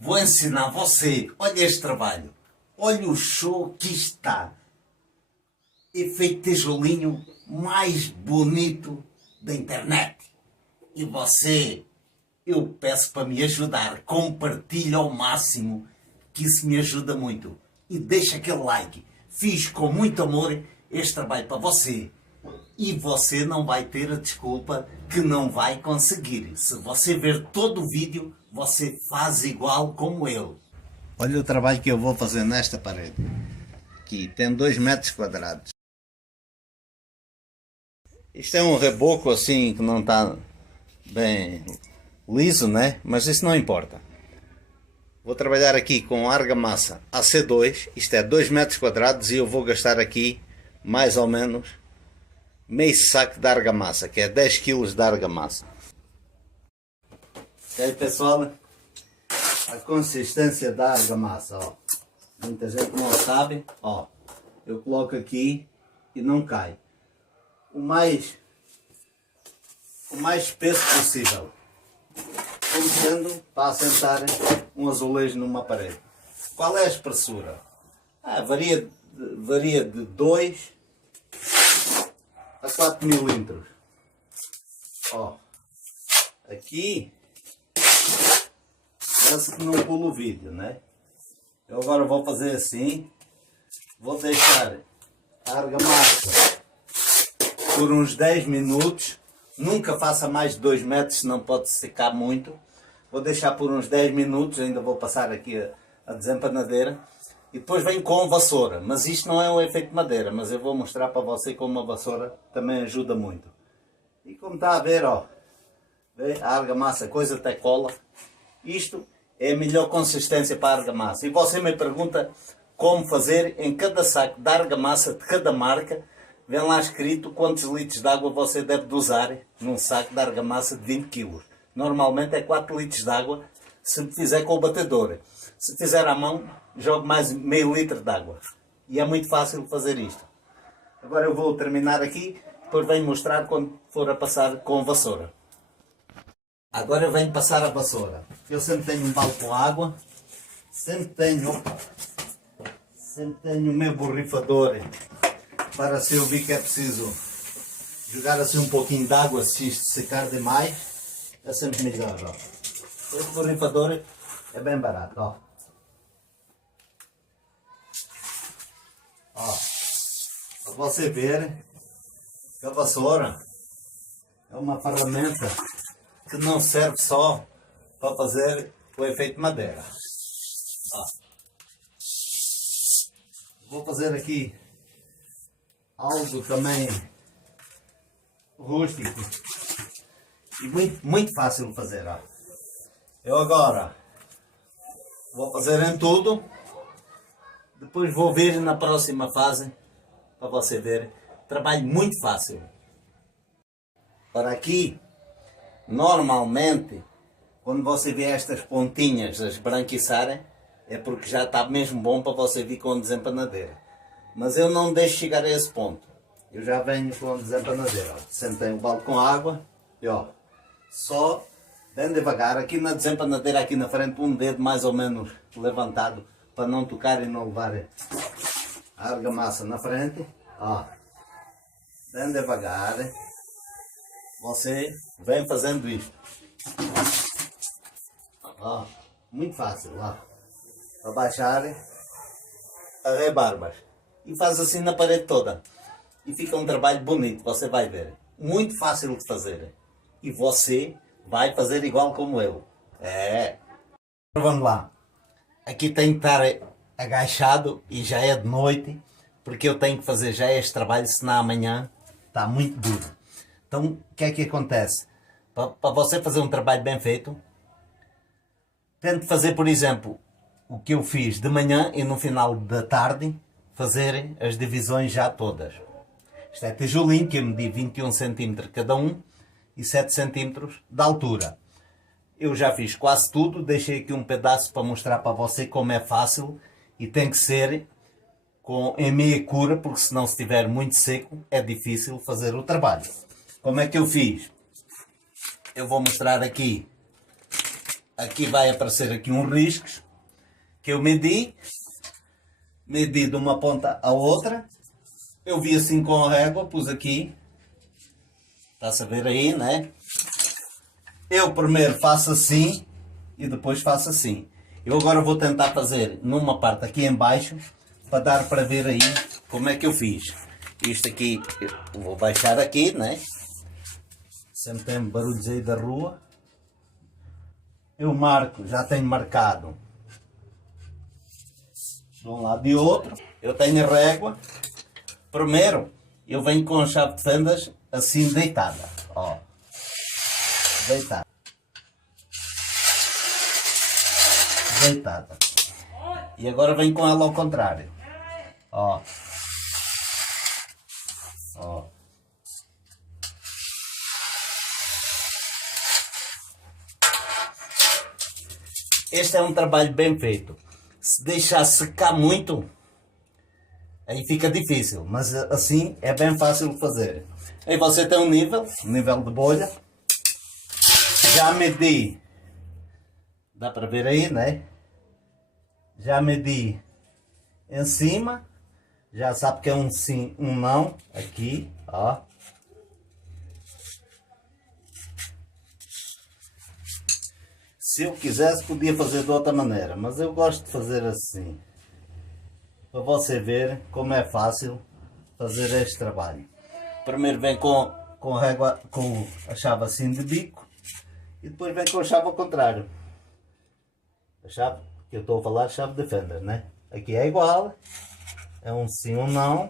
vou ensinar você. Olha este trabalho. Olha o show que está. Efeito tijolinho mais bonito da internet. E você, eu peço para me ajudar. Compartilhe ao máximo, que isso me ajuda muito. E deixa aquele like. Fiz com muito amor este trabalho para você. E você não vai ter a desculpa que não vai conseguir. Se você ver todo o vídeo, você faz igual como eu. Olha o trabalho que eu vou fazer nesta parede. Aqui, tem 2 metros quadrados. Isto é um reboco assim que não está bem liso, né? Mas isso não importa. Vou trabalhar aqui com argamassa AC2. Isto é 2 metros quadrados e eu vou gastar aqui mais ou menos meio saco de argamassa, que é 10 kg de argamassa. Ok, pessoal? A consistência da argamassa, ó. Muita gente não sabe, ó. Eu coloco aqui e não cai. O mais espesso possível. Como sendo para assentar um azulejo numa parede. Qual é a espessura? Varia de 2 a 4 milímetros. Ó, aqui parece que não pulo o vídeo, né? Eu agora vou fazer assim, vou deixar a argamassa por uns 10 minutos, nunca faça mais de 2 metros, senão pode secar muito. Vou deixar por uns 10 minutos, ainda vou passar aqui a desempanadeira. E depois venho com a vassoura, mas isto não é um efeito madeira, mas eu vou mostrar para você como a vassoura também ajuda muito. E como está a ver, ó, vê, a argamassa, coisa até cola. Isto é a melhor consistência para a argamassa. E você me pergunta como fazer em cada saco de argamassa de cada marca. Vem lá escrito quantos litros de água você deve de usar num saco de argamassa de 20 kg. Normalmente é 4 litros de água se fizer com o batedor. Se fizer à mão, jogue mais meio litro de água. E é muito fácil fazer isto. Agora eu vou terminar aqui, depois venho mostrar quando for a passar com a vassoura. Agora eu venho passar a vassoura. Eu sempre tenho um balde com água, sempre tenho o meu borrifador para se eu vir que é preciso jogar assim um pouquinho de água, se isto secar demais, é sempre melhor. Ó. Este borrifador é bem barato, ó. Ó, para você ver que a vassoura é uma ferramenta que não serve só para fazer o efeito madeira. Ó. Vou fazer aqui algo também rústico e muito fácil de fazer. Ó. Eu agora vou fazer em tudo. Depois vou ver na próxima fase, para você ver, trabalho muito fácil. Para aqui, normalmente, quando você vê estas pontinhas a esbranquiçarem, é porque já está mesmo bom para você vir com a desempanadeira. Mas eu não deixo chegar a esse ponto. Eu já venho com a desempanadeira. Sentei o balde com água e ó, só bem devagar, aqui na desempanadeira, aqui na frente, um dedo mais ou menos levantado, para não tocar e não levar a argamassa na frente, ó, bem devagar, você vem fazendo isto, ó, muito fácil, ó, para baixar a rebarbas, e faz assim na parede toda, e fica um trabalho bonito, você vai ver, muito fácil de fazer, e você vai fazer igual como eu, vamos lá. Aqui tenho que estar agachado e já é de noite, porque eu tenho que fazer já este trabalho, senão amanhã está muito duro. Então, o que é que acontece? Para você fazer um trabalho bem feito, tente fazer, por exemplo, o que eu fiz de manhã e no final da tarde, fazer as divisões já todas. Isto é tijolinho, que eu medi 21 cm cada um e 7 cm de altura. Eu já fiz quase tudo, deixei aqui um pedaço para mostrar para você como é fácil e tem que ser em meia cura, porque senão se estiver muito seco é difícil fazer o trabalho. Como é que eu fiz? Eu vou mostrar aqui aqui vai aparecer aqui uns riscos que eu medi de uma ponta à outra. Eu vi assim com a régua, pus aqui. Está a ver aí, né? Eu primeiro faço assim e depois faço assim. Eu agora vou tentar fazer numa parte aqui em baixo para dar para ver aí como é que eu fiz. Isto aqui, eu vou baixar aqui, né? Sempre tem barulhos aí da rua. Eu marco, já tenho marcado de um lado e outro. Eu tenho a régua. Primeiro, eu venho com a chave de fendas assim deitada, ó. Deitada. Deitada. E agora venho com ela ao contrário, ó. Ó. Este é um trabalho bem feito. Se deixar secar muito, aí fica difícil, mas assim é bem fácil de fazer. Aí você tem um nível de bolha. Já medi, dá para ver aí, né? Já medi em cima, já sabe que é um sim, um não, aqui, ó. Se eu quisesse podia fazer de outra maneira, mas eu gosto de fazer assim. Para você ver como é fácil fazer este trabalho. Primeiro vem com a régua, com a chave assim de bico, e depois vem com a chave ao contrário. A chave que eu estou a falar, chave de fenda, né? Aqui é igual, é um sim ou um não.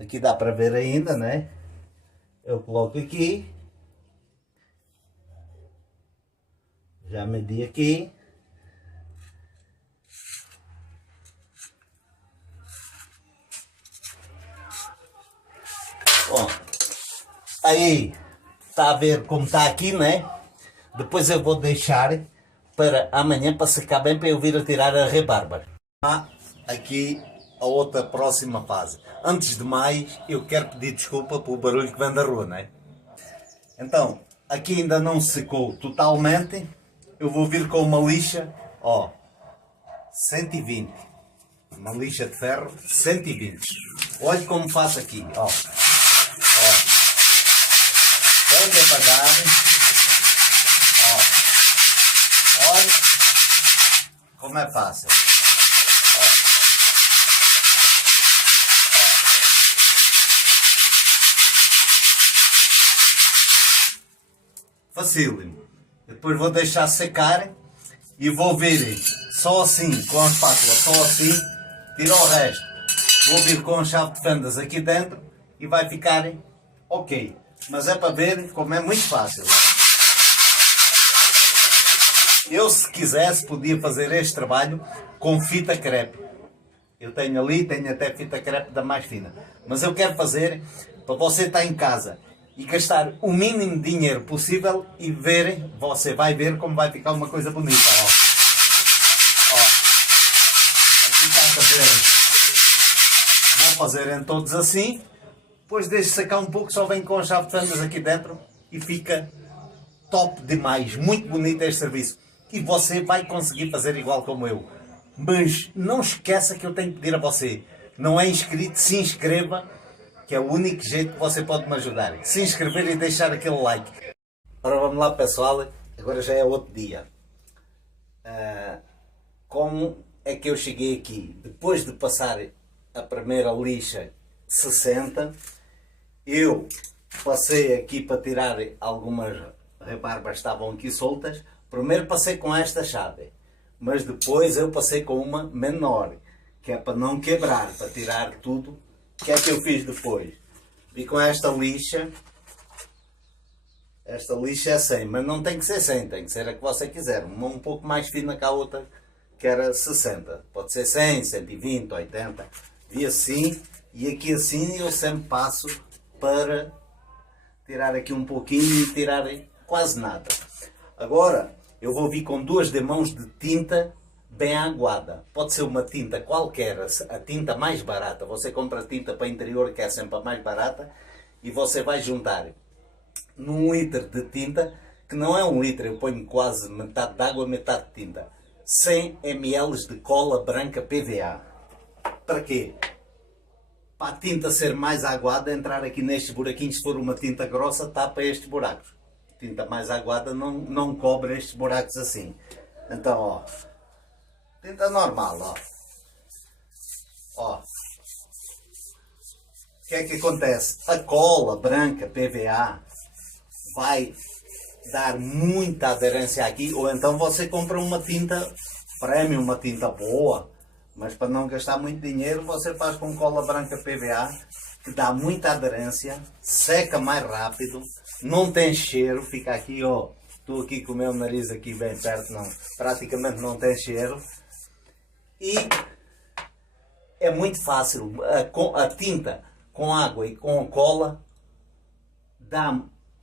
Aqui dá para ver ainda, né? Eu coloco aqui, já medi aqui. Bom, aí está a ver como está aqui, né? Depois eu vou deixar para amanhã para secar bem, para eu vir a tirar a rebarba. Aqui a outra próxima fase. Antes de mais, eu quero pedir desculpa pelo barulho que vem da rua, né? Então, aqui ainda não secou totalmente. Eu vou vir com uma lixa, ó, 120. Uma lixa de ferro 120. Olha como faço aqui, ó. Pode apagar, ó. Olha como é fácil. Ó. Facílimo. Depois vou deixar secar e vou vir só assim, com a espátula, só assim, tiro o resto. Vou vir com a chave de fendas aqui dentro e vai ficar ok. Mas é para ver como é muito fácil. Eu, se quisesse, podia fazer este trabalho com fita crepe. Eu tenho ali, tenho até fita crepe da mais fina. Mas eu quero fazer para você estar em casa e gastar o mínimo de dinheiro possível e ver, você vai ver como vai ficar uma coisa bonita. Ó. Ó. Aqui está a ver. Vou fazer em todos assim. Depois deixo secar um pouco, só venho com a chave de fendas aqui dentro e fica top demais. Muito bonito este serviço. E você vai conseguir fazer igual como eu. Mas não esqueça que eu tenho que pedir a você. Não é inscrito, se inscreva, que é o único jeito que você pode me ajudar. Se inscrever e deixar aquele like. Ora vamos lá pessoal, agora já é outro dia. Como é que eu cheguei aqui? Depois de passar a primeira lixa 60, eu passei aqui para tirar algumas rebarbas que estavam aqui soltas. Primeiro passei com esta chave, mas depois eu passei com uma menor, que é para não quebrar, para tirar tudo. O que é que eu fiz depois? Vi com esta lixa. Esta lixa é 100, mas não tem que ser 100, tem que ser a que você quiser. Uma um pouco mais fina que a outra, que era 60. Pode ser 100, 120, 80. Vi assim, e aqui assim eu sempre passo para tirar aqui um pouquinho e tirar quase nada. Agora eu vou vir com duas demãos de tinta bem aguada. Pode ser uma tinta qualquer, a tinta mais barata. Você compra tinta para interior, que é sempre a mais barata, e você vai juntar num litro de tinta, que não é um litro, eu ponho quase metade de água, metade de tinta. 100 ml de cola branca PVA. Para quê? Para a tinta ser mais aguada, entrar aqui nestes buraquinhos. Se for uma tinta grossa, tapa estes buracos. Tinta mais aguada não cobre estes buracos assim. Então, ó, tinta normal, ó. Ó. O que é que acontece? A cola branca PVA vai dar muita aderência aqui, ou então você compra uma tinta premium, uma tinta boa, mas para não gastar muito dinheiro você faz com cola branca PVA, que dá muita aderência, seca mais rápido, não tem cheiro, fica aqui, ó, estou aqui com o meu nariz aqui bem perto, não, praticamente não tem cheiro, e é muito fácil, a tinta com água e com cola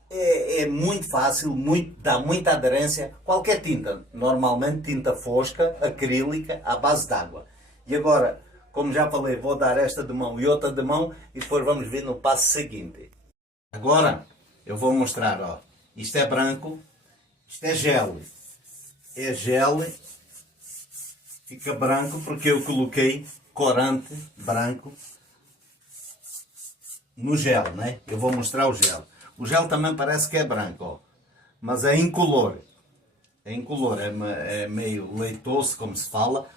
é muito fácil, dá muita aderência. Qualquer tinta, normalmente tinta fosca, acrílica, à base de água. E agora, como já falei, vou dar esta de mão e outra de mão e depois vamos ver no passo seguinte. Agora eu vou mostrar, ó, isto é branco, isto é gel. É gel, fica branco porque eu coloquei corante branco no gel, né? Eu vou mostrar o gel. O gel também parece que é branco, ó, mas é incolor. É incolor, é meio leitoso, como se fala.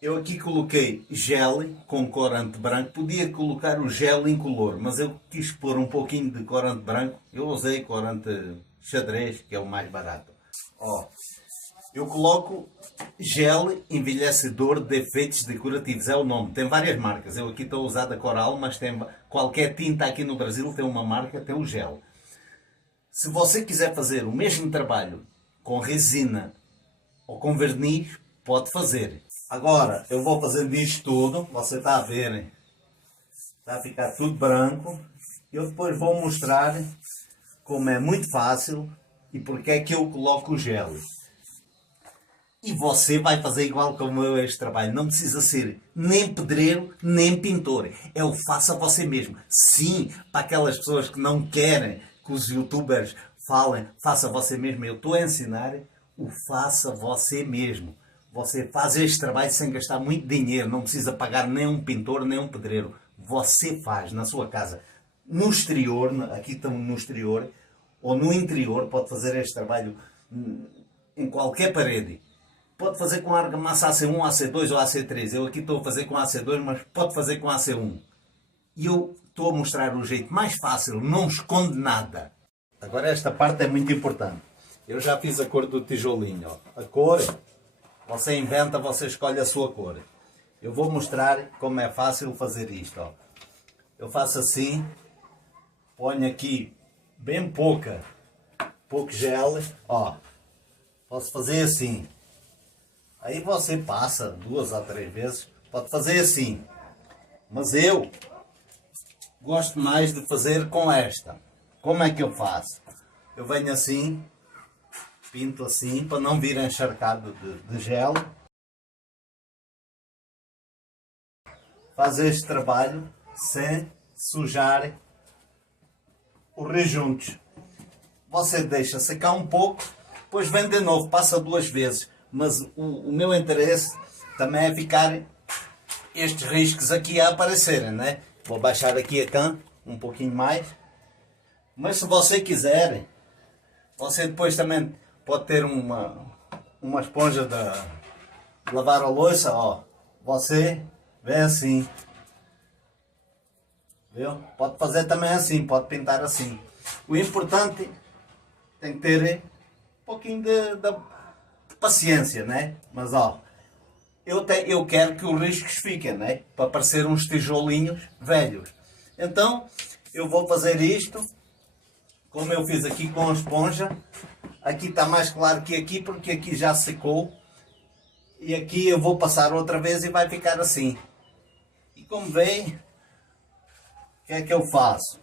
Eu aqui coloquei gel com corante branco. Podia colocar o gel incolor, mas eu quis pôr um pouquinho de corante branco. Eu usei corante xadrez, que é o mais barato. Ó, eu coloco gel envelhecedor de efeitos decorativos, é o nome, tem várias marcas. Eu aqui estou a usar da Coral, mas tem qualquer tinta aqui no Brasil tem uma marca, tem o gel. Se você quiser fazer o mesmo trabalho com resina ou com verniz, pode fazer. Agora eu vou fazendo isto tudo, você está a ver, está a ficar tudo branco. Eu depois vou mostrar como é muito fácil e porque é que eu coloco o gel. E você vai fazer igual como eu este trabalho. Não precisa ser nem pedreiro, nem pintor. É o faça você mesmo. Sim, para aquelas pessoas que não querem que os youtubers falem, faça você mesmo. Eu estou a ensinar o faça você mesmo. Você faz este trabalho sem gastar muito dinheiro. Não precisa pagar nem um pintor, nem um pedreiro. Você faz na sua casa. No exterior, aqui estamos no exterior, ou no interior, pode fazer este trabalho em qualquer parede. Pode fazer com argamassa AC1, AC2 ou AC3. Eu aqui estou a fazer com AC2, mas pode fazer com AC1. E eu estou a mostrar o jeito mais fácil, não esconde nada. Agora esta parte é muito importante. Eu já fiz a cor do tijolinho. Ó. A cor, você inventa, você escolhe a sua cor. Eu vou mostrar como é fácil fazer isto. Ó. Eu faço assim, ponho aqui bem pouco gel. Ó. Posso fazer assim. Aí você passa 2 ou 3 vezes, pode fazer assim. Mas eu gosto mais de fazer com esta. Como é que eu faço? Eu venho assim, pinto assim, para não vir encharcado de gel. Faz este trabalho sem sujar os rejuntos. Você deixa secar um pouco, depois vem de novo, passa 2 vezes. Mas o meu interesse também é ficar estes riscos aqui a aparecerem, né? Vou baixar aqui a cã um pouquinho mais. Mas se você quiser, você depois também pode ter uma esponja de lavar a louça, ó. Você vem assim. Viu? Pode fazer também assim, pode pintar assim. O importante tem que ter um pouquinho de paciência, né? Mas ó, eu quero que os riscos fiquem, né? Para parecer uns tijolinhos velhos. Então, eu vou fazer isto, como eu fiz aqui com a esponja. Aqui está mais claro que aqui, porque aqui já secou. E aqui eu vou passar outra vez e vai ficar assim. E como veem, o que é que eu faço?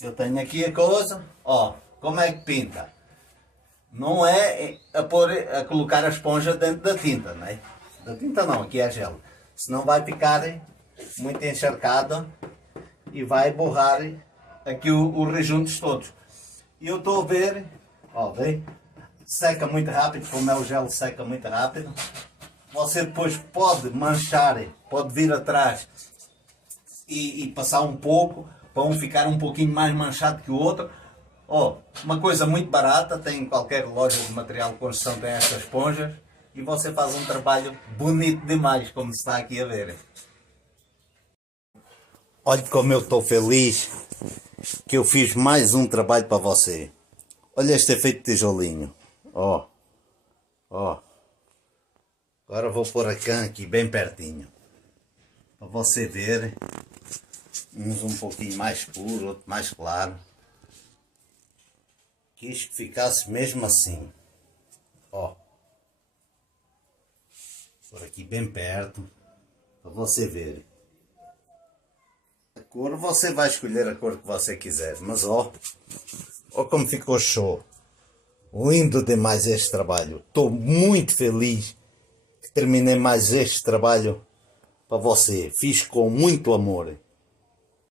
Eu tenho aqui a coisa, ó, como é que pinta? Não é a colocar a esponja dentro da tinta, né? Da tinta não, aqui é gel. Senão vai ficar muito encharcado e vai borrar aqui os rejuntos todos. E eu estou a ver, ó, vê? Seca muito rápido, como é o gel, seca muito rápido. Você depois pode manchar, pode vir atrás e passar um pouco, para um ficar um pouquinho mais manchado que o outro. Ó, uma coisa muito barata, tem em qualquer loja de material de construção, tem estas esponjas. E você faz um trabalho bonito demais, como se está aqui a ver. Olha como eu estou feliz que eu fiz mais um trabalho para você. Olha este efeito tijolinho. Ó, ó. Agora vou pôr a cã aqui bem pertinho. Para você ver. Uns um pouquinho mais escuro, outro mais claro. Quis que ficasse mesmo assim. Ó. Por aqui bem perto. Para você ver. A cor, você vai escolher a cor que você quiser. Mas ó como ficou show. Lindo demais este trabalho. Estou muito feliz que terminei mais este trabalho para você. Fiz com muito amor.